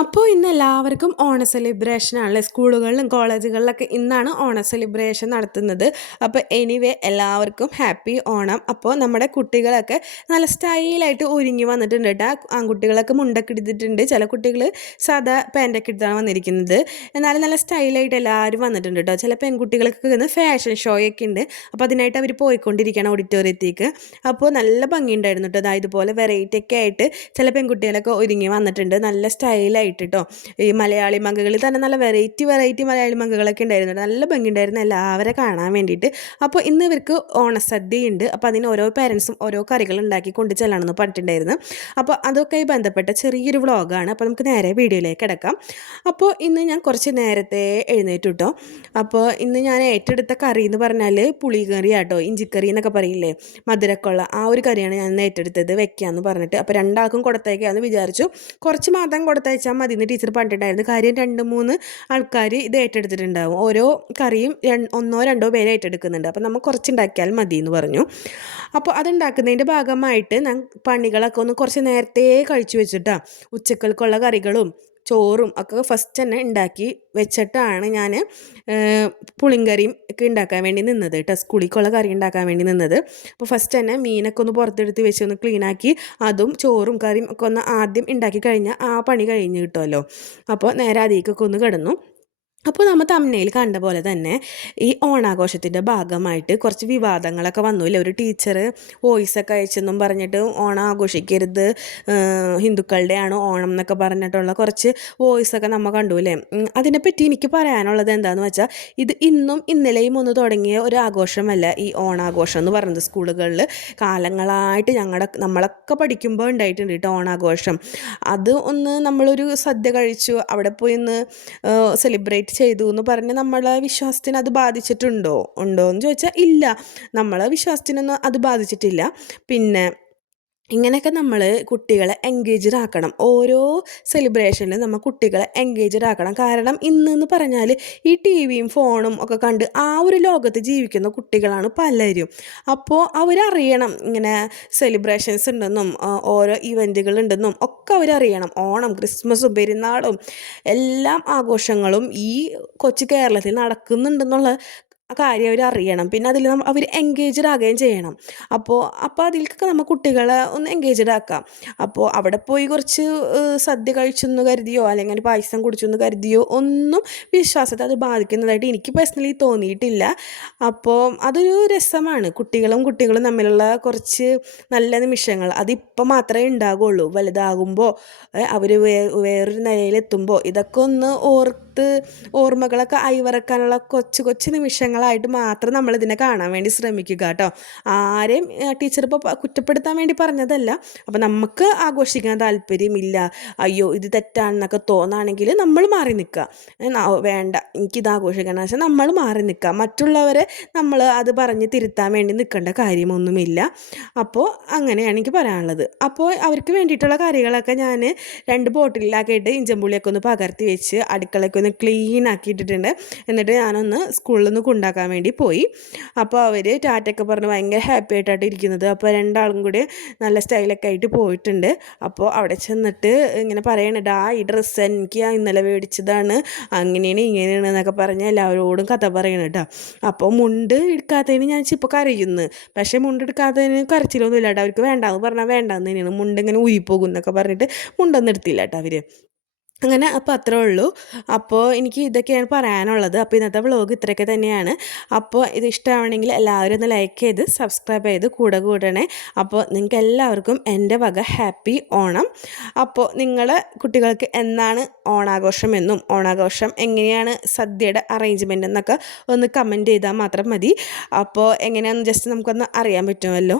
അപ്പോൾ ഇന്ന് എല്ലാവർക്കും ഓണ സെലിബ്രേഷനാണല്ലേ. സ്കൂളുകളിലും കോളേജുകളിലൊക്കെ ഇന്നാണ് ഓണ സെലിബ്രേഷൻ നടത്തുന്നത്. അപ്പോൾ എനിവേ എല്ലാവർക്കും ഹാപ്പി ഓണം. അപ്പോൾ നമ്മുടെ കുട്ടികളൊക്കെ നല്ല സ്റ്റൈലായിട്ട് ഒരുങ്ങി വന്നിട്ടുണ്ട് കേട്ടോ. ആൺകുട്ടികളൊക്കെ മുണ്ടൊക്കെ എടുത്തിട്ടുണ്ട്, ചില കുട്ടികൾ സാധാ പാൻറ്റൊക്കെ എടുത്താണ് വന്നിരിക്കുന്നത്. എന്നാലും നല്ല സ്റ്റൈലായിട്ട് എല്ലാവരും വന്നിട്ടുണ്ട് കേട്ടോ. ചില പെൺകുട്ടികൾക്ക് ഇന്ന് ഫാഷൻ ഷോയൊക്കെ ഉണ്ട്. അപ്പോൾ അതിനായിട്ട് അവർ പോയിക്കൊണ്ടിരിക്കുകയാണ് ഓഡിറ്റോറിയത്തേക്ക്. അപ്പോൾ നല്ല ഭംഗിയുണ്ടായിരുന്നു കേട്ടോ. അതായത് ഇതുപോലെ വെറൈറ്റി ഒക്കെ ആയിട്ട് ചില പെൺകുട്ടികളൊക്കെ ഒരുങ്ങി വന്നിട്ടുണ്ട്, നല്ല സ്റ്റൈലായിട്ട് കേട്ടോ. ഈ മലയാളി മങ്കകളിൽ തന്നെ നല്ല വെറൈറ്റി മലയാളി മങ്കകളൊക്കെ ഉണ്ടായിരുന്നു, നല്ല ഭംഗിയുണ്ടായിരുന്നു എല്ലാവരെ കാണാൻ വേണ്ടിയിട്ട്. അപ്പോൾ ഇന്ന് ഇവർക്ക് ഓണസദ്യയുണ്ട്. അപ്പോൾ അതിന് ഓരോ പേരൻസും ഓരോ കറികൾ ഉണ്ടാക്കി കൊണ്ട് ചെല്ലണമെന്ന് പറഞ്ഞിട്ടുണ്ടായിരുന്നു. അപ്പോൾ അതൊക്കെ ബന്ധപ്പെട്ട ചെറിയൊരു വ്ളോഗാണ്. അപ്പോൾ നമുക്ക് നേരെ വീഡിയോയിലേക്ക് കിടക്കാം. അപ്പോൾ ഇന്ന് ഞാൻ കുറച്ച് നേരത്തെ എഴുന്നേറ്റു കേട്ടോ. അപ്പോൾ ഇന്ന് ഞാൻ ഏറ്റെടുത്ത കറി എന്ന് പറഞ്ഞാൽ പുളികറി ആട്ടോ, ഇഞ്ചിക്കറി എന്നൊക്കെ പറയില്ലേ, മധുരക്കുള്ള ആ ഒരു കറിയാണ് ഞാൻ ഏറ്റെടുത്തത് വെക്കാമെന്ന് പറഞ്ഞിട്ട്. അപ്പോൾ രണ്ടാൾക്കും കൊടുത്തയക്കാമെന്ന് വിചാരിച്ചു. കുറച്ച് മാത്രം കൊടുത്തയച്ചാൽ മതി എന്ന് ടീച്ചർ പറഞ്ഞിട്ടുണ്ടായിരുന്നു. കാര്യം 2-3 ആൾക്കാർ ഇത് ഏറ്റെടുത്തിട്ടുണ്ടാവും. ഓരോ കറിയും 1-2 പേര് ഏറ്റെടുക്കുന്നുണ്ട്. അപ്പോൾ നമ്മൾ കുറച്ചുണ്ടാക്കിയാൽ മതി എന്ന് പറഞ്ഞു. അപ്പോൾ അതുണ്ടാക്കുന്നതിൻ്റെ ഭാഗമായിട്ട് ഞാൻ പണികളൊക്കെ ഒന്ന് കുറച്ച് നേരത്തെ കഴിച്ചു വെച്ചിട്ടാണ്. ഉച്ചക്കൽക്കുള്ള കറികളും ചോറും ഒക്കെ ഫസ്റ്റ് തന്നെ ഉണ്ടാക്കി വെച്ചിട്ടാണ് ഞാൻ പുളിങ്കറിയും ഒക്കെ ഉണ്ടാക്കാൻ വേണ്ടി നിന്നത് കേട്ടോ. സ്കൂളിലേക്കുള്ള കറി ഉണ്ടാക്കാൻ വേണ്ടി നിന്നത്. അപ്പോൾ ഫസ്റ്റ് തന്നെ മീനൊക്കെ ഒന്ന് പുറത്തെടുത്ത് വെച്ച് ഒന്ന് ക്ലീനാക്കി അതും ചോറും കറിയും ഒക്കെ ഒന്ന് ആദ്യം ഉണ്ടാക്കി കഴിഞ്ഞാൽ ആ പണി കഴിഞ്ഞ് കിട്ടുമല്ലോ. അപ്പോൾ നേരെ അതിലേക്കൊക്കെ ഒന്ന് കിടന്നു. അപ്പോൾ നമ്മൾ തമ്മിൽ കണ്ട പോലെ തന്നെ ഈ ഓണാഘോഷത്തിൻ്റെ ഭാഗമായിട്ട് കുറച്ച് വിവാദങ്ങളൊക്കെ വന്നില്ലേ. ഒരു ടീച്ചർ വോയിസൊക്കെ അയച്ചെന്നും പറഞ്ഞിട്ട് ഓണം ആഘോഷിക്കരുത്, ഹിന്ദുക്കളുടെയാണ് ഓണം എന്നൊക്കെ പറഞ്ഞിട്ടുള്ള കുറച്ച് വോയിസൊക്കെ നമ്മൾ കണ്ടുല്ലേ. അതിനെപ്പറ്റി എനിക്ക് പറയാനുള്ളത് എന്താണെന്ന് വെച്ചാൽ, ഇത് ഇന്നും ഇന്നലെയും ഒന്ന് തുടങ്ങിയ ഒരു ആഘോഷമല്ല ഈ ഓണാഘോഷം എന്ന് പറയുന്നത്. സ്കൂളുകളിൽ കാലങ്ങളായിട്ട് നമ്മളൊക്കെ പഠിക്കുമ്പോൾ ഉണ്ടായിട്ടുണ്ട് കേട്ടോ ഓണാഘോഷം. അത് ഒന്ന് നമ്മളൊരു സദ്യ കഴിച്ചു അവിടെ പോയി ഒന്ന് സെലിബ്രേറ്റ് ചെയ്തു എന്ന് പറഞ്ഞ് നമ്മളെ വിശ്വാസത്തിന് അത് ബാധിച്ചിട്ടുണ്ടോ എന്ന് ചോദിച്ചാൽ ഇല്ല, നമ്മളെ വിശ്വാസത്തിനൊന്നും അത് ബാധിച്ചിട്ടില്ല. പിന്നെ ഇങ്ങനെയൊക്കെ നമ്മൾ കുട്ടികളെ എൻഗേജ്ഡ് ആക്കണം. ഓരോ സെലിബ്രേഷനിലും നമ്മൾ കുട്ടികളെ എൻഗേജ്ഡ് ആക്കണം. കാരണം ഇന്നെന്ന് പറഞ്ഞാൽ ഈ ടി വിയും ഫോണും ഒക്കെ കണ്ട് ആ ഒരു ലോകത്ത് ജീവിക്കുന്ന കുട്ടികളാണ് പലരും. അപ്പോൾ അവരറിയണം ഇങ്ങനെ സെലിബ്രേഷൻസ് ഉണ്ടെന്നും ഓരോ ഇവൻറ്റുകൾ ഉണ്ടെന്നും ഒക്കെ അവരറിയണം. ഓണം, ക്രിസ്മസും പെരുന്നാളും എല്ലാം ആഘോഷങ്ങളും ഈ കൊച്ചു കേരളത്തിൽ നടക്കുന്നുണ്ടെന്നുള്ള കാര്യം അവർ അറിയണം. പിന്നെ അതിൽ അവർ എൻഗേജ്ഡ് ആകുകയും ചെയ്യണം. അപ്പോൾ അതിലേക്കൊക്കെ നമ്മൾ കുട്ടികളെ ഒന്ന് എൻഗേജ്ഡ് ആക്കാം. അപ്പോൾ അവിടെ പോയി കുറച്ച് സദ്യ കഴിച്ചെന്ന് കരുതിയോ അല്ലെങ്കിൽ പായസം കുടിച്ചെന്ന് കരുതിയോ ഒന്നും വിശ്വാസത്തെ അത് ബാധിക്കുന്നതായിട്ട് എനിക്ക് പേഴ്സണലി തോന്നിയിട്ടില്ല. അപ്പോൾ അതൊരു രസമാണ്. കുട്ടികളും തമ്മിലുള്ള കുറച്ച് നല്ല നിമിഷങ്ങൾ അതിപ്പോൾ മാത്രമേ ഉണ്ടാകുള്ളൂ. വലുതാകുമ്പോൾ അവർ വേറൊരു നിലയിലെത്തുമ്പോൾ ഇതൊക്കെ ഒന്ന് ഓർമ്മകളൊക്കെ അയവിറക്കാനുള്ള കൊച്ചു നിമിഷങ്ങളായിട്ട് മാത്രം നമ്മളിതിനെ കാണാൻ വേണ്ടി ശ്രമിക്കുക കേട്ടോ. ആരെയും ടീച്ചർ ഇപ്പോൾ കുറ്റപ്പെടുത്താൻ വേണ്ടി പറഞ്ഞതല്ല. അപ്പോൾ നമുക്ക് ആഘോഷിക്കാൻ താല്പര്യമില്ല, അയ്യോ ഇത് തെറ്റാണെന്നൊക്കെ തോന്നുകയാണെങ്കിൽ നമ്മൾ മാറി നിൽക്കുക. വേണ്ട എനിക്കിത് ആഘോഷിക്കണം വെച്ചാൽ നമ്മൾ മാറി നിൽക്കുക. മറ്റുള്ളവരെ നമ്മൾ അത് പറഞ്ഞ് തിരുത്താൻ വേണ്ടി നിൽക്കേണ്ട കാര്യമൊന്നുമില്ല. അപ്പോൾ അങ്ങനെയാണ് എനിക്ക് പറയാനുള്ളത്. അപ്പോൾ അവർക്ക് വേണ്ടിയിട്ടുള്ള കറികളൊക്കെ ഞാൻ 2 ബോട്ടിലാക്കിയിട്ട് ഇഞ്ചമ്പുളിയൊക്കെ ഒന്ന് പകർത്തി വെച്ച് അടുക്കളയൊക്കെ ഒന്ന് ക്ലീൻ ആക്കിയിട്ടിട്ടുണ്ട്. എന്നിട്ട് ഞാനൊന്ന് സ്കൂളിൽ നിന്ന് കൊണ്ടാക്കാൻ വേണ്ടി പോയി. അപ്പോൾ അവർ ടാറ്റയൊക്കെ പറഞ്ഞ് ഭയങ്കര ഹാപ്പി ആയിട്ടാണ് ഇരിക്കുന്നത്. അപ്പോൾ 2 ആളും കൂടി നല്ല സ്റ്റൈലൊക്കെ ആയിട്ട് പോയിട്ടുണ്ട്. അപ്പോൾ അവിടെ ചെന്നിട്ട് ഇങ്ങനെ പറയണത്, ഈ ഡ്രസ്സ് എനിക്ക് ഇന്നലെ മേടിച്ചതാണ്, അങ്ങനെയാണ് ഇങ്ങനെയാണ് എന്നൊക്കെ പറഞ്ഞ് എല്ലാവരോടും കഥ പറയണം കേട്ടോ. അപ്പോൾ മുണ്ട് എടുക്കാത്തതിന് ഞാൻ ഇപ്പോൾ കരയുന്നു. പക്ഷേ മുണ്ട് എടുക്കാത്തതിന് കരച്ചിലൊന്നും ഇല്ല കേട്ടോ. അവർക്ക് വേണ്ടാന്ന് പറഞ്ഞാൽ വേണ്ടാന്ന് തന്നെയാണ്. മുണ്ട് ഇങ്ങനെ ഊരിപ്പോകും എന്നൊക്കെ പറഞ്ഞിട്ട് മുണ്ടൊന്നും എടുത്തില്ല കേട്ടോ അവർ. അങ്ങനെ അപ്പോൾ അത്രേ ഉള്ളൂ. അപ്പോൾ എനിക്ക് ഇതൊക്കെയാണ് പറയാനുള്ളത്. അപ്പോൾ ഇന്നത്തെ വ്ളോഗ് ഇത്രയൊക്കെ തന്നെയാണ്. അപ്പോൾ ഇത് ഇഷ്ടമാണെങ്കിൽ എല്ലാവരും ഒന്ന് ലൈക്ക് ചെയ്ത് സബ്സ്ക്രൈബ് ചെയ്ത് കൂടണേ. അപ്പോൾ നിങ്ങൾക്ക് എല്ലാവർക്കും എൻ്റെ വക ഹാപ്പി ഓണം. അപ്പോൾ നിങ്ങളെ കുട്ടികൾക്ക് എന്നാണ് ഓണാഘോഷം എന്നും ഓണാഘോഷം എങ്ങനെയാണ് സദ്യയുടെ അറേഞ്ച്മെൻ്റ് എന്നൊക്കെ ഒന്ന് കമൻറ്റ് ചെയ്താൽ മാത്രം മതി. അപ്പോൾ എങ്ങനെയാണെന്ന് ജസ്റ്റ് നമുക്കൊന്ന് അറിയാൻ പറ്റുമല്ലോ.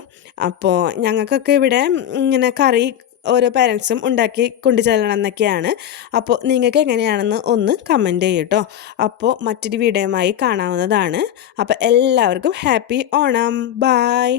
അപ്പോൾ ഞങ്ങൾക്കൊക്കെ ഇവിടെ ഇങ്ങനെ കറി ഓരോ പാരൻസും ഉണ്ടാക്കി കൊണ്ടു ചെല്ലണം എന്നൊക്കെയാണ്. അപ്പോൾ നിങ്ങൾക്ക് എങ്ങനെയാണെന്ന് ഒന്ന് കമൻറ്റ് ചെയ്യട്ടോ. അപ്പോൾ മറ്റൊരു വീഡിയോയുമായി കാണാവുന്നതാണ്. അപ്പോൾ എല്ലാവർക്കും ഹാപ്പി ഓണം. ബായ്.